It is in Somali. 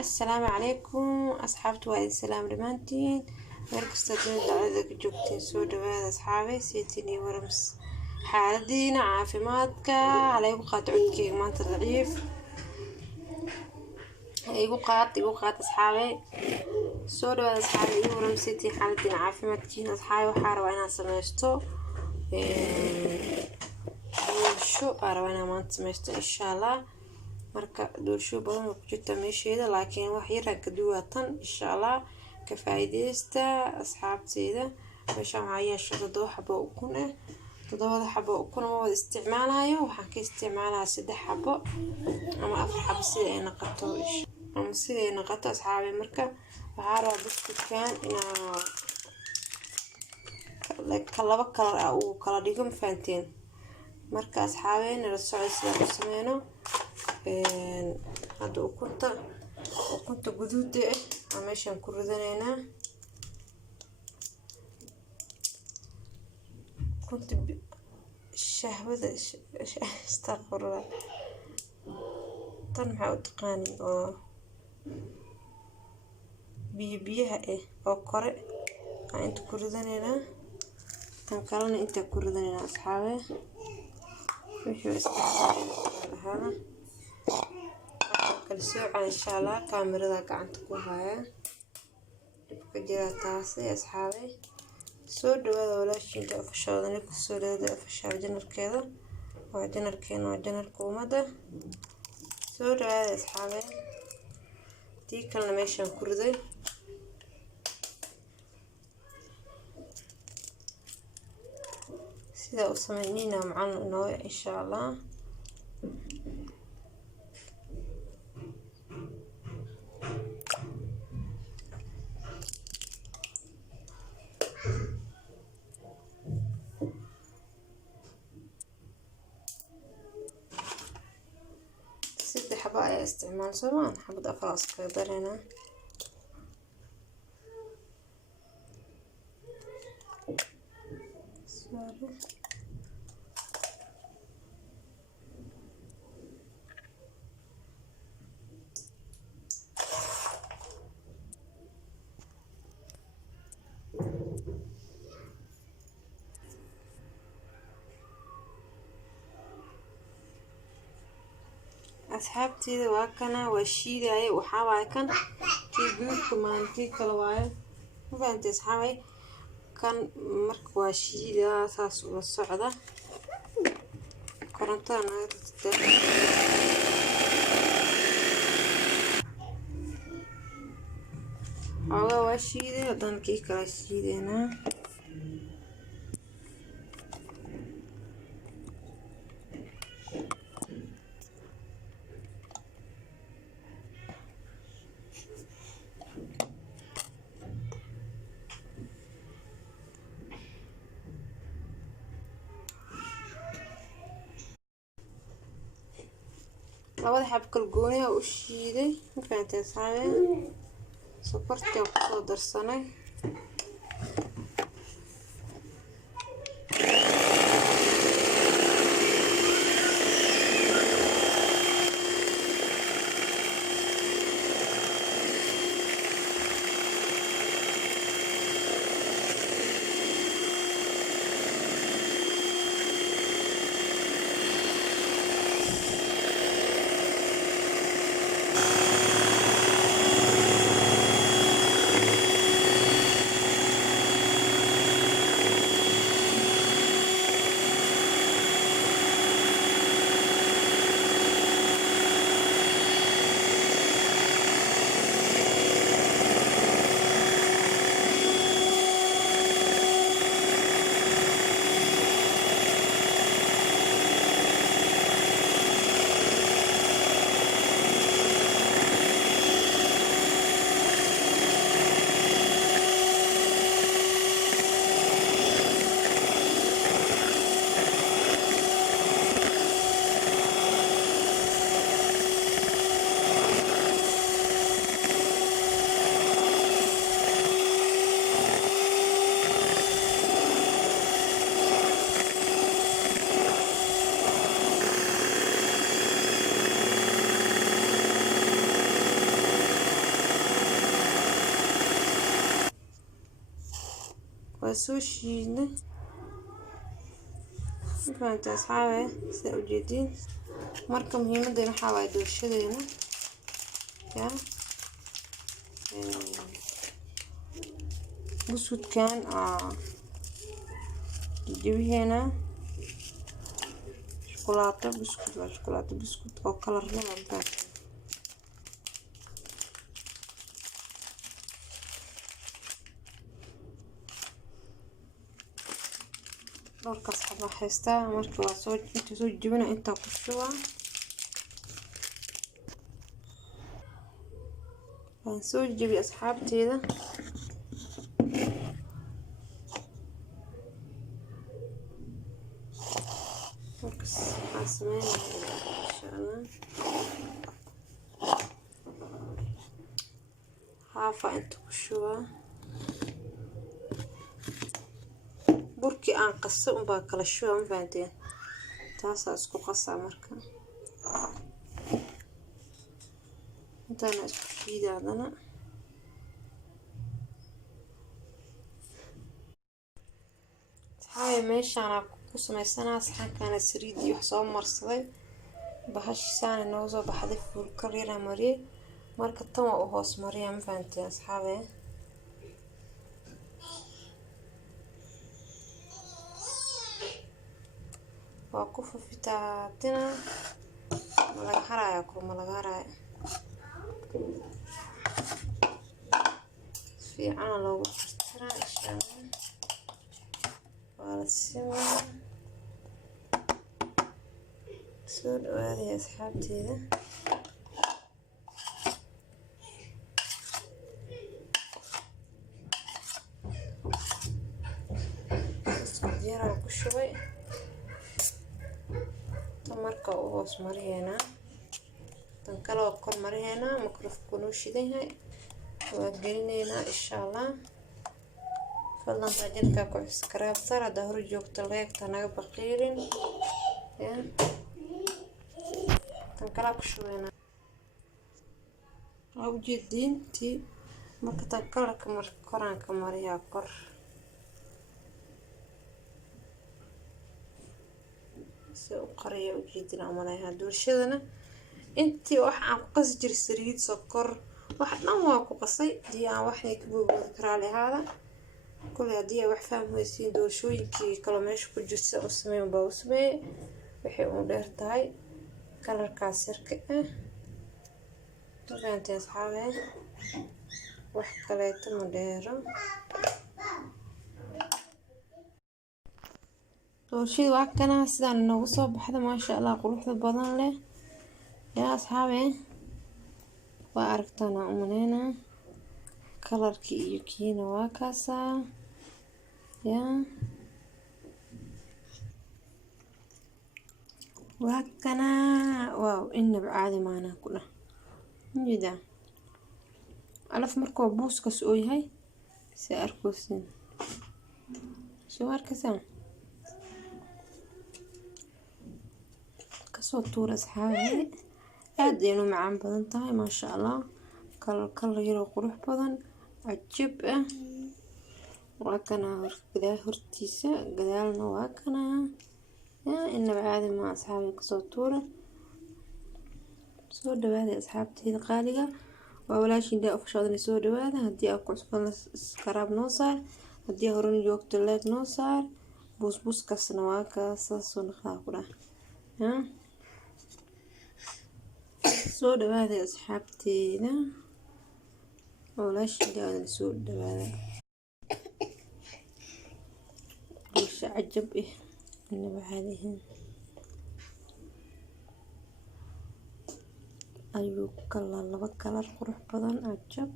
السلام عليكم أصحابتي وإذ السلام لمانتين مركز تدين دعوة جوجتين سود هذا أصحابي سيتني ورمس حالدينا عافيماتك على يبقى عدكي ما أنت ضعيف يبقى أصحابي سود هذا أصحابي ورمسيتي حالدينا عافيماتك أصحابي وحارة وأنا سمعتو شو أرونا ما أنت سمعتو إن شاء الله marka doorsho badan oo ku jirta meesheeda laakiin wax yar ka duwatan insha Allah ka faa'iideysta asxaabteeda meesha waxaa yeesho 7 xabo ukun ah 7 xabo ukun oo wada isticmaalayo waxaan ka isticmaalaa 3 xabo ama 4 xabo sida ay noqoto ama sida ay noqoto asxaabi marka waxaa rabaa buskudkan laba kalar oo kala dhigo faanteen marka asxaabeen la socod sida u sameeyno هذا وكنت جدود عماشان كردنا كنت الشهوة استغفر الله طنح وتقاني بيها او قرئ انت كردنا تنقلنا انت كردنا اصحابي وشو استغفر هذا السرعة إن شاء الله كاميرا ذاك عندكم هاي بقدر تاسي أصحابي سود هذا ولا شيء ده فشار ذنك السود هذا فشار جنر كذا وجنر كين وجنر كومة سود هذا أصحابي دي كلنا ماشي نكردي سيدا أسمعنينا معنا نوع إن شاء الله حبايا استعمال سواء حبة أفراس كقدر هنا أصحابتي واكنا وشيدة أي وحاوي كان تيجي كمان تيجي كلواي ما فهمت أصحابي كان مرك وشيدة أساس والصعدة كرنتنا على وشيدة دان كي كراشيدة هنا labada xab kal gooni ah u shiiday ma fahanteen saameen sokorta ku soo darsanay وسوشينا فانت أصحابي سأوجدين مركة مهمة دينا حاوي دورشة دينا يا بسكوت كان جيبي هنا شوكولاتة بسكوت أو كلر نوع dhowrkaas xabo haystaa marka waa inta soo jibina inta ku shuba waan soo jibi asxaabteeda markaas waxaan sameynayaa insha Allah haafa inta ku shuba burkii aan qaso baa kala shuba ma fahanteen taas isku qasaa marka intaana isku shiidadana saxay meeshaan ku sameysana saxankaana saliidii wax soo marsaday bahashiisana noo soo baxday fuul kareera mariye marka tan waa u hoos mariyaa ma fahanteen asxaabe وأكف في تاعتنا ملقحرة ياكل ملقحرة في عنا لو ترى إن شاء الله والسمع سود وهذه أصحابتي ذا جيران كشوي marka uu hoos mariyana tan kale oo kor mariyana mikrofoon u shidahay waa gelinayna insha Allah fadlan rajinka ku subscribe sar hada hor joogto leegta naga baqiirin ya tan kale ku shubeyna oo jeedinti marka tan kale koranka mariya kor قرية وجدنا عملها دورشدنا انتي waxaan ku qasi jiray saliid sokor wax dhan waa ku qasay diyaa waxay ku buuqraale hada kulli hadii wax fahmaysiin doorshooyinkii kala meesha ku jirta oo sameeyo baa u sameeyay waxay u dheer tahay kalarkaas sirka tobaantii asxaabe wax kale tama dheero doorshii waa kana sidaan noogu soo baxda ma sha Allah quruxda badan leh yaa asxaabe waa aragtana umanayna kalarkii iyo kiina waa kaasa yaa waa kana waaw inaba caadi maana ku dha nida alaf markoo buuskas oo yahay si arkoosin soo arkaysan soo tuur asxaabe aad aynu macaan badan tahay ma sha Allah kala yaro qurux badan ajib waa kana hortiisa gadaalna waa kana inaba caadi ma asxaabe ka soo tuura soo dhawaada asxaabteeda qaaliga waa walaashin daa ofshadana soo dhawaada hadii aad ku cusbaan subscribe noo saar hadii hore joogto like noo saar busbuskasna waa ka soo naqaa ku dhahay soo dhawaada asxaabteeda walaashidaada soo dhawaada bulsho cajab inaba caadihin ayuu kala laba kalar qurux badan cajab